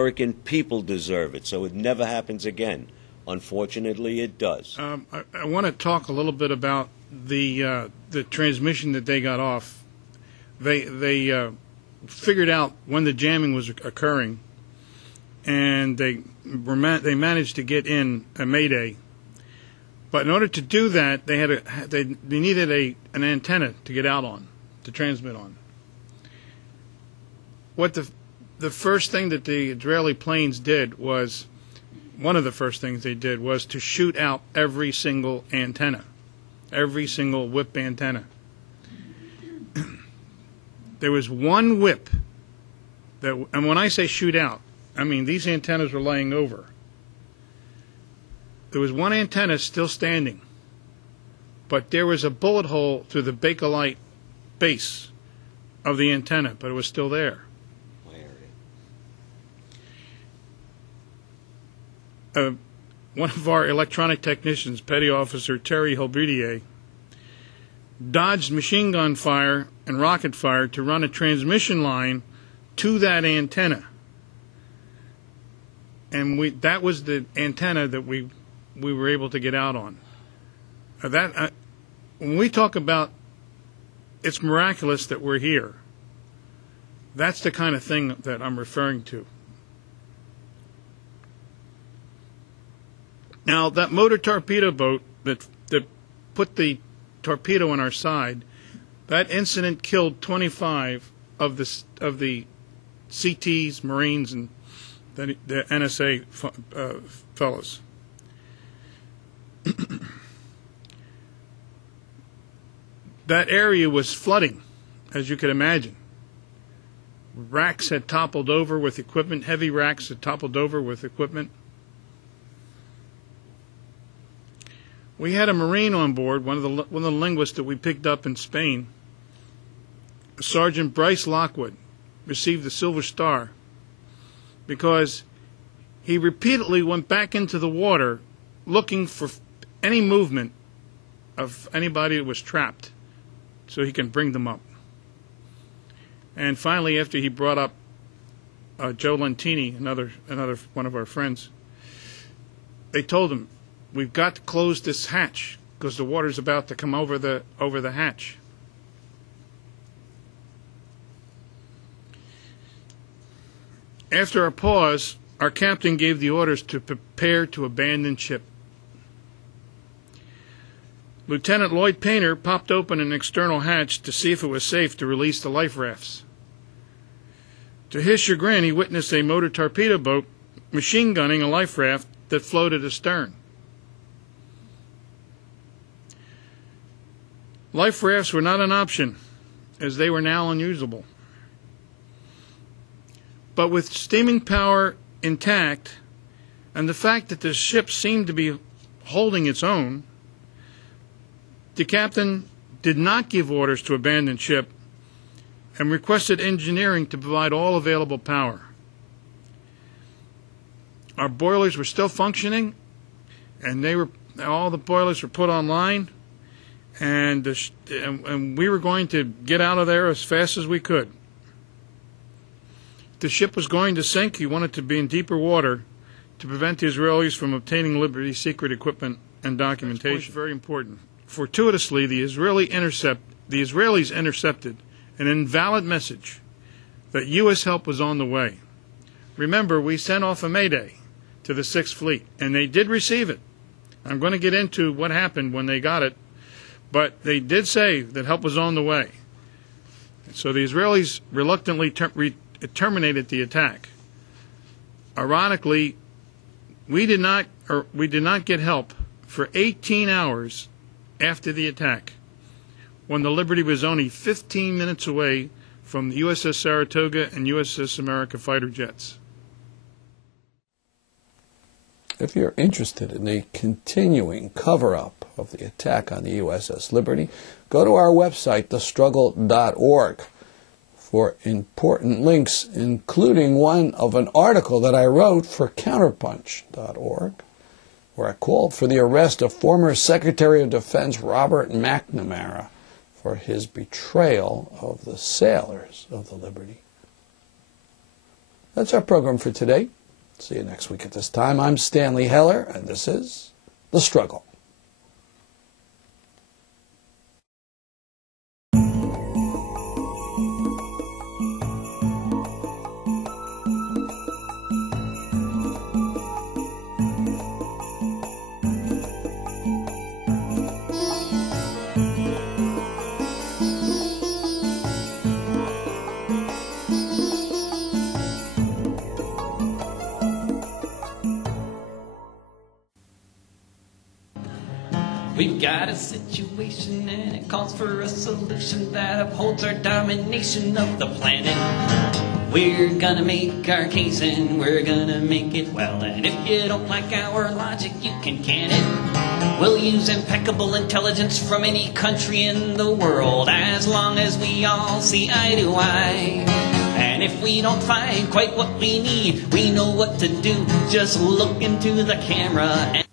American people deserve it, so it never happens again. Unfortunately, it does. I want to talk a little bit about the transmission that they got off. They figured out when the jamming was occurring, and they managed to get in a mayday. But in order to do that, they needed an antenna to get out on, to transmit on. What the first thing that the Israeli planes did was, one of the first things they did was to shoot out every single antenna, every single whip antenna. There was one whip and when I say shoot out, I mean these antennas were laying over. There was one antenna still standing, but there was a bullet hole through the Bakelite base of the antenna, but it was still there. One of our electronic technicians, Petty Officer Terry Helbridier, dodged machine gun fire and rocket fire to run a transmission line to that antenna. And that was the antenna that we were able to get out on. When we talk about it's miraculous that we're here, that's the kind of thing that I'm referring to. Now, that motor torpedo boat that put the torpedo on our side, that incident killed 25 of the CTs, Marines, and the NSA fellows. That area was flooding, as you could imagine. Racks had toppled over with equipment, heavy racks had toppled over with equipment. We had a Marine on board, one of the linguists that we picked up in Spain. Sergeant Bryce Lockwood received the Silver Star because he repeatedly went back into the water looking for any movement of anybody that was trapped so he can bring them up. And finally, after he brought up Joe Lentini, another one of our friends, they told him, "We've got to close this hatch because the water's about to come over the hatch." After a pause, our captain gave the orders to prepare to abandon ship. Lieutenant Lloyd Painter popped open an external hatch to see if it was safe to release the life rafts. To his chagrin, he witnessed a motor torpedo boat machine gunning a life raft that floated astern. Life rafts were not an option, as they were now unusable. But with steaming power intact, and the fact that the ship seemed to be holding its own, the captain did not give orders to abandon ship and requested engineering to provide all available power. Our boilers were still functioning, and all the boilers were put online. And we were going to get out of there as fast as we could. The ship was going to sink. He wanted to be in deeper water to prevent the Israelis from obtaining Liberty's secret equipment and documentation. Very important. Fortuitously, the Israelis intercepted an invalid message that U.S. help was on the way. Remember, we sent off a mayday to the 6th Fleet, and they did receive it. I'm going to get into what happened when they got it. But they did say that help was on the way. So the Israelis reluctantly terminated the attack. Ironically, we did not get help for 18 hours after the attack, when the Liberty was only 15 minutes away from the USS Saratoga and USS America fighter jets. If you're interested in the continuing cover-up of the attack on the USS Liberty, go to our website, thestruggle.org, for important links, including one of an article that I wrote for counterpunch.org, where I called for the arrest of former Secretary of Defense Robert McNamara for his betrayal of the sailors of the Liberty. That's our program for today. See you next week at this time. I'm Stanley Heller, and this is The Struggle. We've got a situation and it calls for a solution that upholds our domination of the planet. We're gonna make our case and we're gonna make it well. And if you don't like our logic, you can can it. We'll use impeccable intelligence from any country in the world, as long as we all see eye to eye. And if we don't find quite what we need, we know what to do. Just look into the camera and